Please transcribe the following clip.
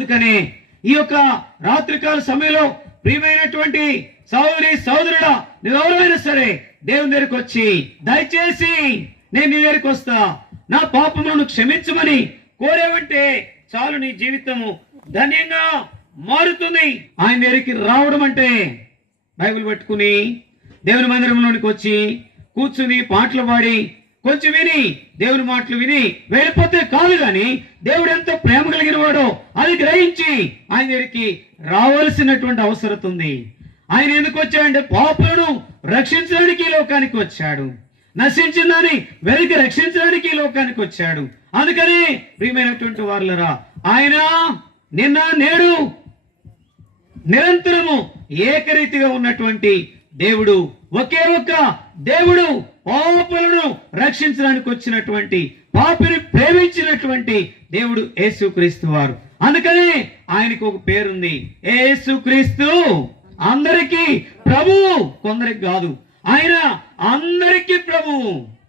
అందుకనే ఈ యొక్క రాత్రికాల సమయంలో ప్రియమైనటువంటి సహోదరి సహోదరుడా, నువ్వెవరైనా సరే దేవుని దగ్గరికి వచ్చి దయచేసి నేను నీ దగ్గరికి వస్తా, నా పాపములను క్షమించమని కోరేవంటే చాలు, నీ జీవితము ధన్యంగా మారుతుంది. ఆయన దగ్గరికి రావడం అంటే బైబిల్ పట్టుకుని దేవుని మందిరంలోనికి వచ్చి కూర్చుని పాటలు పాడి కొంచెం విని దేవుని మాటలు విని వెళ్ళిపోతే కాదు, కానీ దేవుడు ఎంతో ప్రేమ కలిగిన వాడో అది గ్రహించి ఆయన దగ్గరికి రావాల్సినటువంటి అవసరం ఉంది. ఆయన ఎందుకు వచ్చాడంటే పాపులను రక్షించడానికి ఈ లోకానికి వచ్చాడు, నశించిందని వెనక్కి రక్షించడానికి ఈ లోకానికి వచ్చాడు. అందుకని ప్రియమైనటువంటి వారులరా, ఆయన నిన్న నేడు నిరంతరము ఏకరీతిగా ఉన్నటువంటి దేవుడు, ఒకే ఒక్క దేవుడు, పాపులను రక్షించడానికి వచ్చినటువంటి, పాపిని ప్రేమించినటువంటి దేవుడు యేసుక్రీస్తు వారు. అందుకని ఆయనకు ఒక పేరుంది, యేసుక్రీస్తు అందరికీ ప్రభువు, కొందరికి కాదు, ఆయన అందరికీ ప్రభువు.